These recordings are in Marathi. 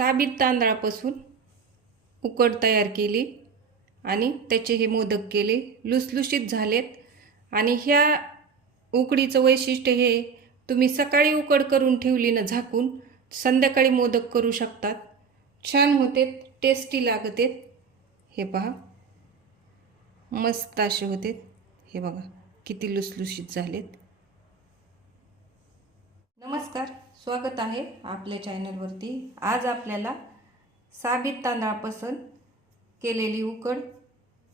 साबीत तांदळापासून उकड तयार केली आणि त्याचे हे मोदक केले, लुसलुशीत झालेत। आणि ह्या उकडीचं वैशिष्ट्य हे तुम्ही सकाळी उकड करून ठेवली ना झाकून, संध्याकाळी मोदक करू शकतात, छान होते, टेस्टी लागतेत। हे पहा मस्त असे होते, हे बघा किती लुसलुशीत झालेत। नमस्कार, स्वागत आहे आपल्या चॅनलवरती। आज आपल्याला साबीत तांदळापासून केलेली उकड,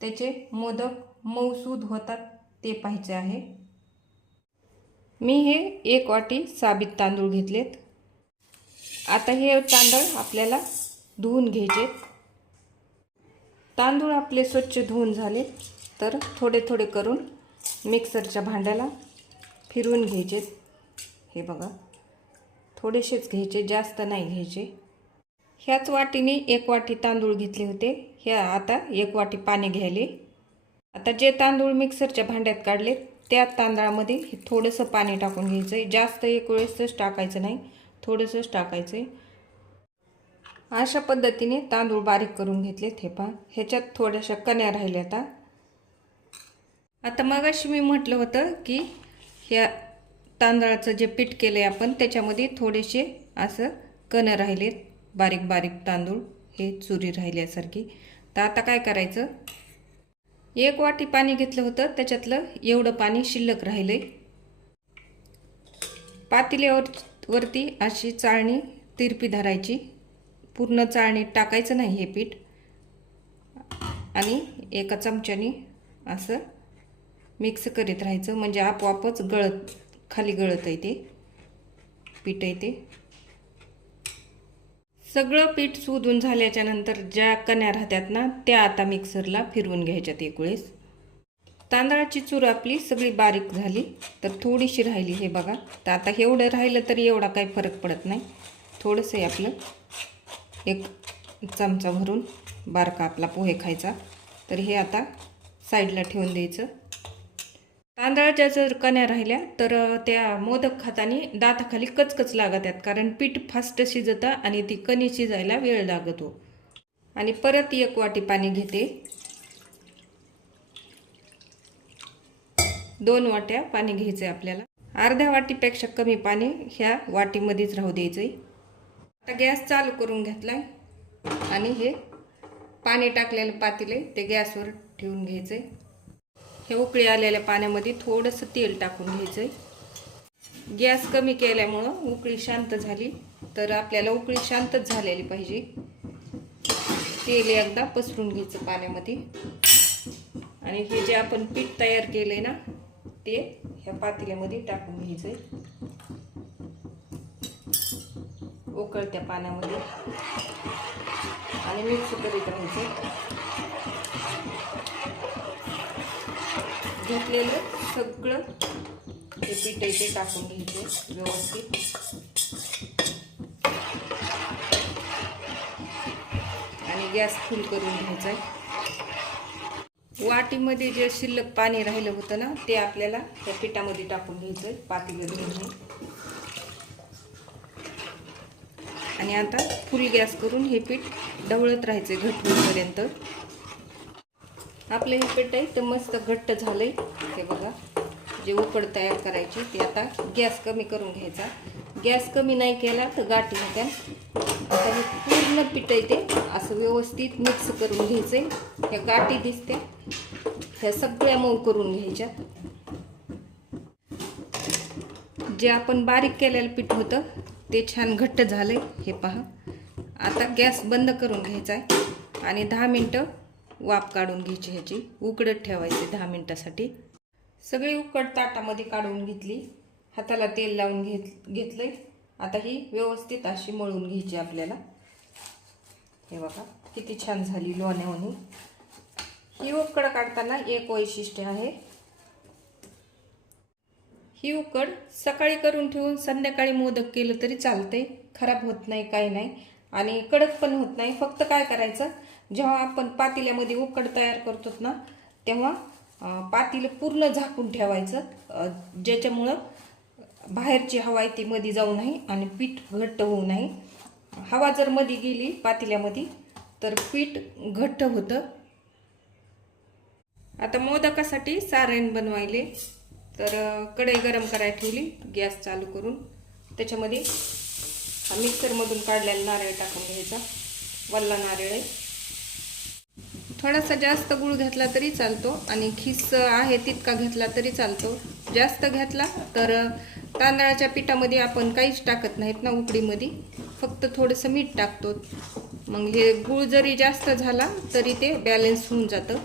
त्याचे मोदक मऊसूद होतात ते पाहायचे आहे। मी हे 1 वाटी साबीत तांदूळ घेतलेत। आता हे तांदूळ आपल्याला धुवून घ्यायचे। तांदूळ आपले स्वच्छ धुवून झाले तर थोडे थोडे करून मिक्सरच्या भांड्याला फिरवून घ्यायचे। हे बघा थोडेसेच घ्यायचे, जास्त नाही घ्यायचे। ह्याच वाटीने 1 वाटी तांदूळ घेतले होते, ह्या आता 1 वाटी पाणी घ्यायले। आता जे तांदूळ मिक्सरच्या भांड्यात काढले त्या तांदळामध्ये हे थोडंसं पाणी टाकून घ्यायचं, जास्त एक वेळेसच टाकायचं नाही, थोडंसंच टाकायचं। अशा पद्धतीने तांदूळ बारीक करून घेतले। हे पहा ह्याच्यात थोड्याशा कण्या राहिल्या। आता मगाशी मी म्हटलं होतं की ह्या तांदळाचं जे पीठ केले आपण त्याच्यामध्ये थोडेसे असं कण राहिलेत, बारीक बारीक तांदूळ हे चुरी राहिल्यासारखी। तर आता काय करायचं, 1 वाटी पाणी घेतलं होतं त्याच्यातलं एवढं पाणी शिल्लक राहिलंय। पातेल्यावरती अशी चाळणी तिरपी धरायची, पूर्ण चाळणीत टाकायचं नाही हे पीठ, आणि एका चमच्याने असं मिक्स करीत राहायचं, म्हणजे आपोआपच खाली गळत आहे ते पीठ आहे ते। सगळं पीठ सुधून झाल्याच्या नंतर ज्या कण्या राहतात ना त्या आता मिक्सरला फिरवून घ्यायच्यात एक वेळेस। तांदळाची चूर आपली सगळी बारीक झाली तर थोडीशी राहिली, हे बघा। तर आता एवढं राहिलं तरी एवढा काही फरक पडत नाही, थोडंसं आपलं 1 चमचा भरून बारका आपला पोहे खायचा। तर हे आता साईडला ठेवून द्यायचं। तांदळाच्या जर कण्या राहिल्या तर त्या मोदक खाताना दाताखाली कचकच लागतात, कारण पीठ फास्ट शिजतं आणि ती कणी शिजायला वेळ लागतो। आणि परत 1 वाटी पाणी घेते, 2 वाट्या पाणी घ्यायचे आपल्याला। अर्ध्या वाटीपेक्षा कमी पाणी ह्या वाटीमध्येच राहू द्यायचे। आता गॅस चालू करून घेतलाय आणि हे पाणी टाकलेलं पातेले ते गॅसवर ठेवून घ्यायचे। हे उकळी आलेल्या पाण्यामध्ये थोडंसं तेल टाकून घ्यायचंय। गॅस कमी केल्यामुळं उकळी शांत झाली, तर आपल्याला उकळी शांतच झालेली पाहिजे। तेल एकदा पसरून घ्यायचं पाण्यामध्ये, आणि हे जे आपण पीठ तयार केलंय ना ते ह्या पातेल्यामध्ये टाकून घ्यायचंय उकळत्या पाण्यामध्ये, आणि मिक्स करीत राहायचं। घेतलेलं सगळं हे पीठ आहे ते टाकून घ्यायचे व्यवस्थित, आणि गॅस फुल करून घ्यायचा। वाटीमध्ये जे शिल्लक पाणी राहिलं होतं ना ते आपल्याला त्या पिठामध्ये टाकून घ्यायचं पातेलं धुवून, आणि आता फुल गॅस करून हे पीठ ढवळत राहायचं घट्ट होईपर्यंत। आपलं हे पीठ आहे तर मस्त घट्ट झालंय, हे बघा। जे उकड तयार करायची ते आता गॅस कमी करून घ्यायचा। गॅस कमी नाही केला तर गाठी होत्या। आता हे पूर्ण पीठ आहे ते असं व्यवस्थित मिक्स करून घ्यायचंय। ह्या गाठी दिसत्या ह्या सगळ्या मऊ करून घ्यायच्या। जे आपण बारीक केलेलं पीठ होतं ते छान घट्ट झालंय, हे पहा। आता गॅस बंद करून घ्यायचा आहे आणि 10 मिनिटं वाफ काढून घ्यायची, ह्याची उकडत ठेवायची 10 मिनिटासाठी। सगळी उकड ताटामध्ये काढून घेतली, हाताला तेल लावून घेतलंय। आता ही व्यवस्थित अशी मळून घ्यायची आपल्याला। हे बघा किती छान झाली लोण्यावानी। ही उकड काढताना एक वैशिष्ट्य आहे, ही उकड सकाळी करून ठेवून संध्याकाळी मोदक केलं तरी चालते, खराब होत नाही, काही नाही, आणि कडक पण होत नाही। फक्त काय करायचं, जेव्हा आपण पातेल्यामध्ये उकड तयार करतो ना तेव्हा पातेलं पूर्ण झाकून ठेवायचं, ज्याच्यामुळं बाहेरची हवा ती मध्ये जाऊ नये आणि पीठ घट्ट होऊ नये। हवा जर मध्ये गेली पातेल्यामध्ये तर पीठ घट्ट होतं. आता मोदकासाठी सारण बनवायले तर कढई गरम करायला ठेवली, गॅस चालू करून त्याच्यामध्ये हा मिक्सरमधून काढलेला नारळ टाकून घ्यायचा. वल्ला नारळ आहे. थोडासा जास्त गूळ घेतला तरी चालतो आणि खिस आहे तितका घेतला तरी चालतो. जास्त घेतला तर तांदळाच्या पिठामध्ये आपण काहीच टाकत नाहीत ना उकडीमध्ये, फक्त थोडंसं मीठ टाकतो. मग हे गूळ जरी जास्त झाला तरी ते बॅलन्स होऊन जातं.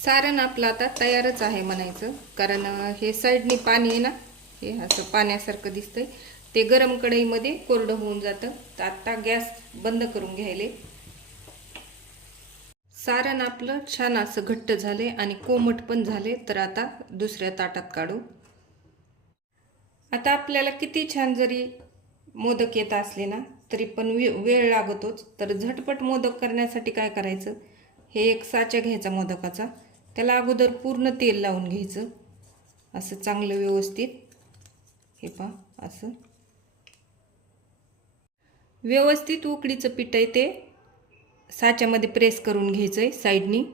सारण आपलं आता तयारच आहे म्हणायचं, कारण हे साईडनी पाणी आहे ना, हे असं पाण्यासारखं दिसतंय, ते गरम कढईमध्ये कोरडं होऊन जातं. तर आता गॅस बंद करून घ्यायले. सारण आपलं छान असं घट्ट झाले आणि कोमट पण झाले. तर आता दुसऱ्या ताटात काढू. आता आपल्याला किती छान जरी मोदक येत असले ना तरी पण वेळ लागतोच. तर झटपट मोदक करण्यासाठी काय करायचं, हे एक साचा घ्यायचा मोदकाचा, त्याला अगोदर पूर्ण तेल लावून घ्यायचं असं चांगलं व्यवस्थित. हे पहा असं व्यवस्थित उकडीचं पीठ आहे ते साच्यामध्ये प्रेस करून घ्यायचं आहे साईडनी.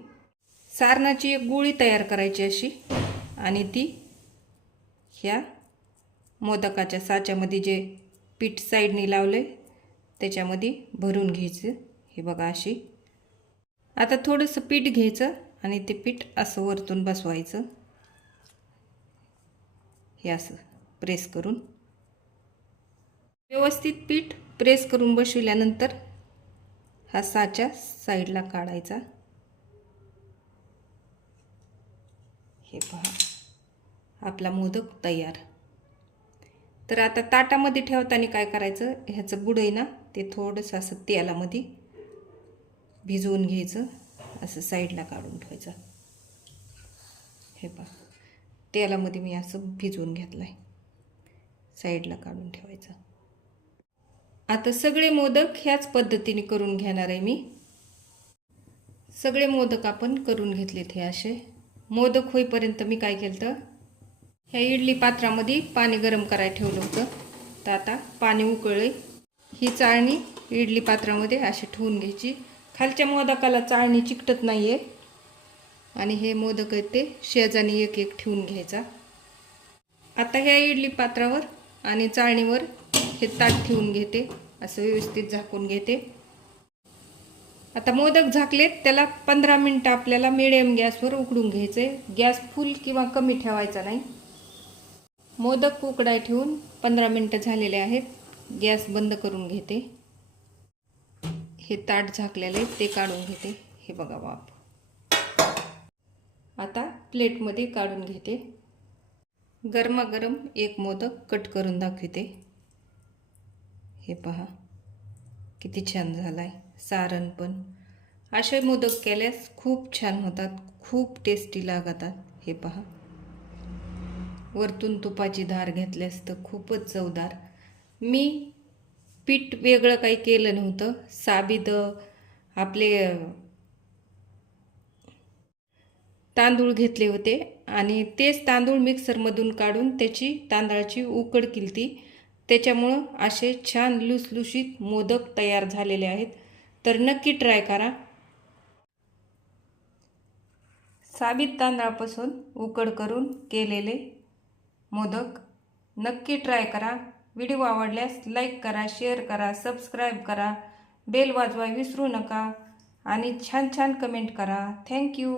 सारणाची एक गोळी तयार करायची अशी आणि ती ह्या मोदकाच्या साच्यामध्ये जे पीठ साईडनी लावले त्याच्यामध्ये भरून घ्यायचं. हे बघा अशी. आता थोडंसं पीठ घ्यायचं आणि ते पीठ असं वरतून बसवायचं, हे असं प्रेस करून. व्यवस्थित पीठ प्रेस करून बसविल्यानंतर हा साचा साईडला काढायचा. हे पहा आपला मोदक तयार. तर आता ताटामध्ये ठेवताना काय करायचं, ह्याचं बुड आहे ना ते थोडंसं असं तेलामध्ये भिजवून घ्यायचं, असं साईडला काढून ठेवायचं. हे पहा तेलामध्ये मी असं भिजवून घेतलं आहे, साईडला काढून ठेवायचं. आता सगळे मोदक ह्याच पद्धतीने करून घेणार आहे मी. सगळे मोदक आपण करून घेतलेत. हे असे मोदक होईपर्यंत मी काय केलं तर ह्या इडली पात्रामध्ये पाणी गरम करायला ठेवलं होतं. तर आता पाणी उकळले. ही चाळणी इडली पात्रामध्ये अशी ठेवून घ्यायची. खालच्या मोदकाला चाळणी चिकटत नाही आहे आणि हे मोदक आहेत ते शेजानी एक एक ठेवून घ्यायचा. आता ह्या इडली पात्रावर आणि चाळणीवर हे ताट ठेवून घेते, असं व्यवस्थित झाकून घेते. आता मोदक झाकलेत, त्याला 15 मिनटं आपल्याला मिडियम गॅसवर उकडून घ्यायचे. गॅस फुल किंवा कमी ठेवायचा नाही. मोदक उकडाय ठेवून 15 मिनटं झालेले आहेत. गॅस बंद करून घेते. हे ताट झाकलेले ते काढून घेते. हे बघा वाफ. आता प्लेटमध्ये काढून घेते. गरमागरम एक मोदक कट करून दाखवते. हे पहा किती छान झालाय. सारण पण असे मोदक केल्यास खूप छान होतात, खूप टेस्टी लागतात. हे पहा वरतून तुपाची धार घेतल्यास तर खूपच चवदार. मी पीठ वेगळं काही केलं नव्हतं. साबीत आपले तांदूळ घेतले होते आणि तेच तांदूळ मिक्सरमधून काढून त्याची तांदळाची उकड केली. त्याच्यामुळं असे छान लुसलुशीत मोदक तयार झालेले आहेत. तर नक्की ट्राय करा. साबीत तांदळापासून उकड करून केलेले मोदक नक्की ट्राय करा. व्हिडिओ आवडल्यास लाईक करा, शेअर करा, सबस्क्राईब करा, बेल वाजवायला विसरू नका आणि छान छान कमेंट करा. थँक्यू.